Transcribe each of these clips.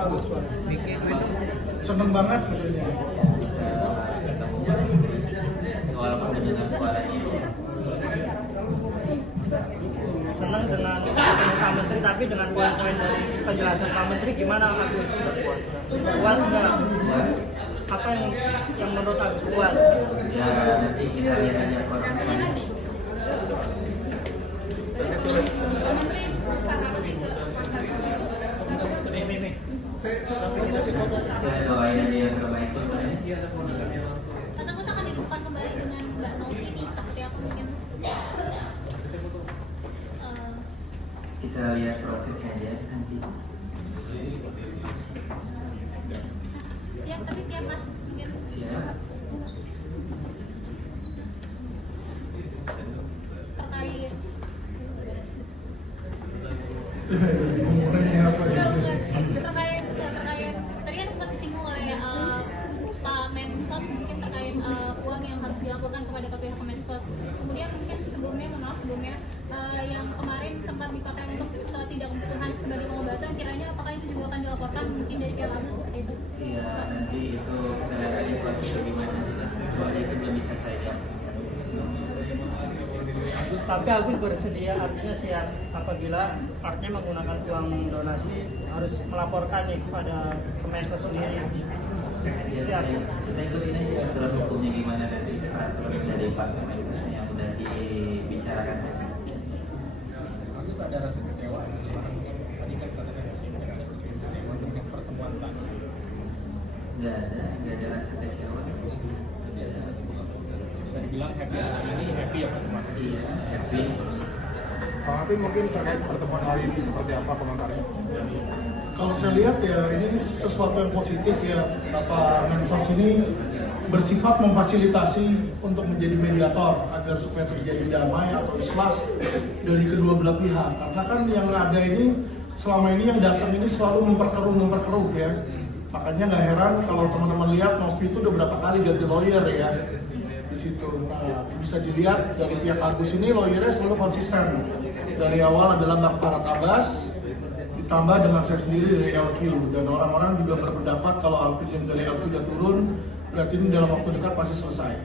Pak Agus? Bikin Seneng banget katanya. walaupun dengan suaranya Senang dengan Pak Menteri, tapi dengan poin-poin dari penjelasan Pak Menteri gimana Agus? Puas nggak? Apa yang menurut Agus puas? ya nanti kita lihat aja prosesnya. Ini. Doain dia yang terbaik itu Kata Gus akan dihubungkan kembali dengan Mbak Novi nih, seperti apa mungkin? kita lihat prosesnya aja nanti. Siap, tapi siap Mas. Mungkin. Siap. Terkait Ngomongnya apa ya? terkait tadi kan sempat disinggung oleh Pak Mensos mungkin terkait uang yang harus dilaporkan kepada pihak Kemensos. Kemudian mungkin sebelumnya yang kemarin sempat dipakai untuk tidak kebutuhan sebagai pengobatan, kiranya apakah itu juga akan dilaporkan mungkin dari pihak Agus seperti itu? Iya, nanti itu kita lihat aja prosesnya gimana. Soalnya itu belum bisa saya jawab. Tapi Agus bersedia, artinya siap apabila artinya menggunakan uang donasi harus melaporkan nih kepada Kemensos sendiri. Ya, Siap. kita ikutin aja aturan hukumnya gimana dari peraturan dari Pak Kemensos yang udah dibicarakan tadi. Agus ada rasa kecewa. Tadi kan katakan ada rasa kecewa tentang pertemuan tadi. Nggak ada rasa kecewa. Bisa dibilang happy hari ini happy ya Mas Mat? Iya, happy. Tapi mungkin terkait pertemuan hari ini seperti apa komentarnya? Kalau saya lihat ya ini sesuatu yang positif ya. Bapak Mensos ini bersifat memfasilitasi untuk menjadi mediator agar supaya terjadi damai atau islah dari kedua belah pihak. Karena kan yang ada ini selama ini yang datang ini selalu memperkeruh ya. Makanya nggak heran kalau teman-teman lihat Novi itu udah berapa kali ganti lawyer ya di situ. Nah, bisa dilihat dari pihak Agus ini lawyernya selalu konsisten. Dari awal adalah Bang Farhad Abbas, ditambah dengan saya sendiri dari LQ, dan orang-orang juga berpendapat kalau Alvin dari LQ udah turun, berarti ini dalam waktu dekat pasti selesai.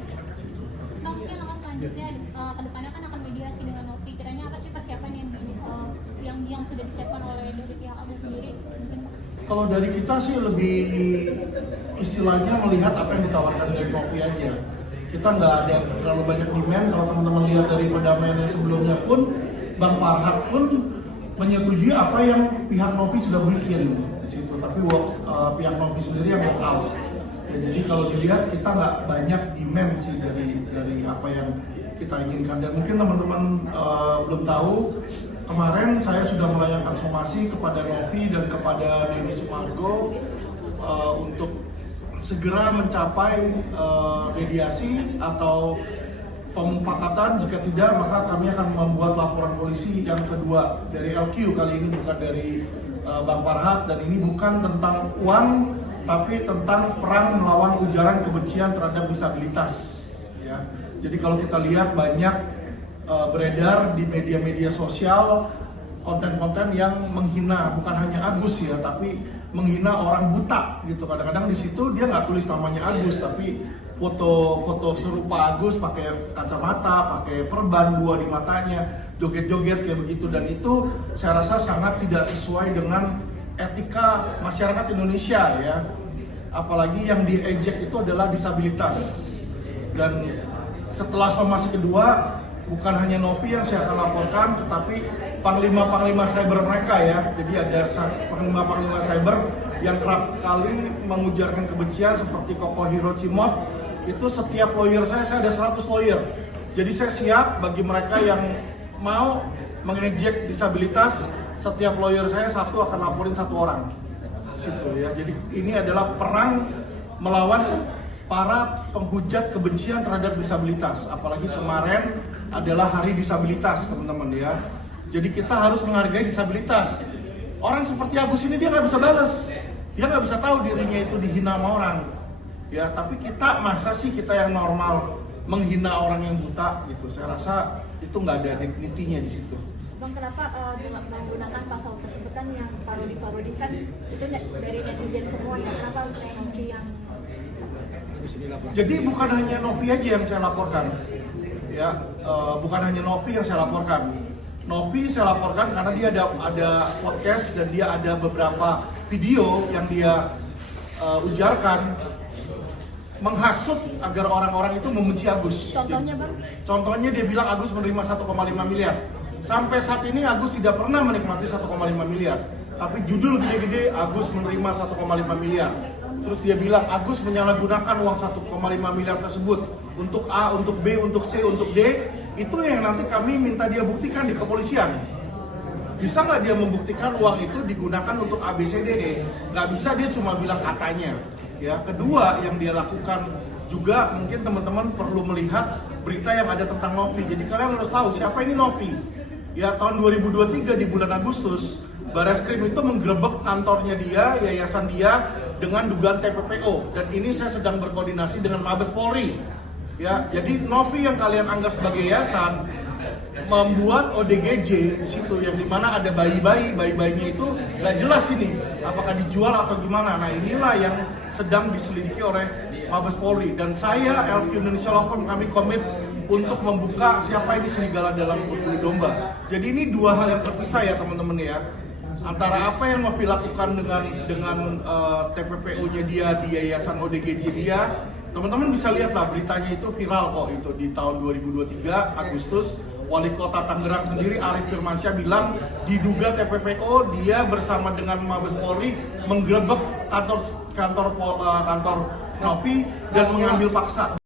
Bang, mungkin langkah selanjutnya kedepannya kan akan mediasi dengan Novi. Kiranya apa sih persiapan yang sudah disiapkan oleh dari pihak Agus sendiri? Mungkin Kalau dari kita sih lebih istilahnya melihat apa yang ditawarkan dari Novi aja. Kita nggak ada terlalu banyak demand. Kalau teman-teman lihat dari pendamaian yang sebelumnya pun, Bang Farhad pun menyetujui apa yang pihak Novi sudah bikin di situ. Tapi pihak Novi sendiri yang walk out. Ya, jadi kalau dilihat kita nggak banyak demand sih dari apa yang kita inginkan. Dan mungkin teman-teman belum tahu, kemarin saya sudah melayangkan somasi kepada Novi dan kepada Denny Sumargo untuk segera mencapai mediasi atau pemufakatan. Jika tidak, maka kami akan membuat laporan polisi yang kedua dari LQ kali ini, bukan dari Bang Farhad, dan ini bukan tentang uang tapi tentang perang melawan ujaran kebencian terhadap disabilitas ya. Jadi kalau kita lihat banyak beredar di media-media sosial konten-konten yang menghina bukan hanya Agus ya, tapi menghina orang buta gitu. Kadang-kadang di situ dia nggak tulis namanya Agus, tapi foto serupa Agus pakai kacamata, pakai perban dua di matanya, joget-joget kayak begitu. Dan itu saya rasa sangat tidak sesuai dengan etika masyarakat Indonesia ya. Apalagi yang diejek itu adalah disabilitas. Dan setelah somasi kedua, bukan hanya Novi yang saya akan laporkan, tetapi panglima-panglima cyber mereka ya. Jadi ada panglima-panglima cyber yang kerap kali mengujarkan kebencian seperti Koko Hiro Cimot. Itu setiap lawyer saya ada 100 lawyer. Jadi saya siap bagi mereka yang mau mengejek disabilitas, setiap lawyer saya satu akan laporin satu orang. Situ ya. Jadi ini adalah perang melawan para penghujat kebencian terhadap disabilitas. Apalagi kemarin adalah Hari Disabilitas, teman-teman ya. Jadi kita harus menghargai disabilitas. Orang seperti Agus ini dia nggak bisa balas, dia nggak bisa tahu dirinya itu dihina sama orang. Ya, tapi kita masa sih kita yang normal menghina orang yang buta gitu? Saya rasa itu nggak ada dignity-nya di situ. Bang, kenapa menggunakan pasal tersebut kan yang parodi-parodikan itu dari netizen semua ya? Kenapa Novi yang Jadi bukan hanya Novi aja yang saya laporkan, ya, bukan hanya Novi yang saya laporkan. Novi saya laporkan karena dia ada podcast dan dia ada beberapa video yang dia ujarkan menghasut agar orang-orang itu membenci Agus. contohnya, Bang? Contohnya dia bilang Agus menerima 1,5 miliar. Sampai saat ini Agus tidak pernah menikmati 1,5 miliar. Tapi judul gede-gede Agus menerima 1,5 miliar. Terus dia bilang Agus menyalahgunakan uang 1,5 miliar tersebut untuk A, untuk B, untuk C, untuk D. Itu yang nanti kami minta dia buktikan di kepolisian. Bisa nggak dia membuktikan uang itu digunakan untuk A, B, C, D, E? Nggak bisa, dia cuma bilang katanya. Ya, kedua yang dia lakukan juga mungkin teman-teman perlu melihat berita yang ada tentang Novi. Jadi kalian harus tahu siapa ini Novi. Ya, tahun 2023 di bulan Agustus, Barreskrim itu menggerebek kantornya dia, yayasan dia dengan dugaan TPPO. Dan ini saya sedang berkoordinasi dengan Mabes Polri. Ya, jadi Novi yang kalian anggap sebagai yayasan membuat ODGJ di situ yang dimana ada bayi-bayinya itu nggak jelas ini apakah dijual atau gimana. Nah, inilah yang sedang diselidiki oleh Mabes Polri dan saya LQ Indonesia Law Firm kami komit untuk membuka siapa ini serigala dalam berbulu domba. Jadi ini dua hal yang terpisah ya teman-teman ya. Antara apa yang Novi lakukan dengan TPPO-nya dia di yayasan ODGJ dia, teman-teman bisa lihat lah beritanya itu viral kok itu di tahun 2023 Agustus. Wali Kota Tangerang sendiri Arif Firmansyah bilang diduga TPPO dia bersama dengan Mabes Polri menggerebek kantor Novi dan mengambil paksa.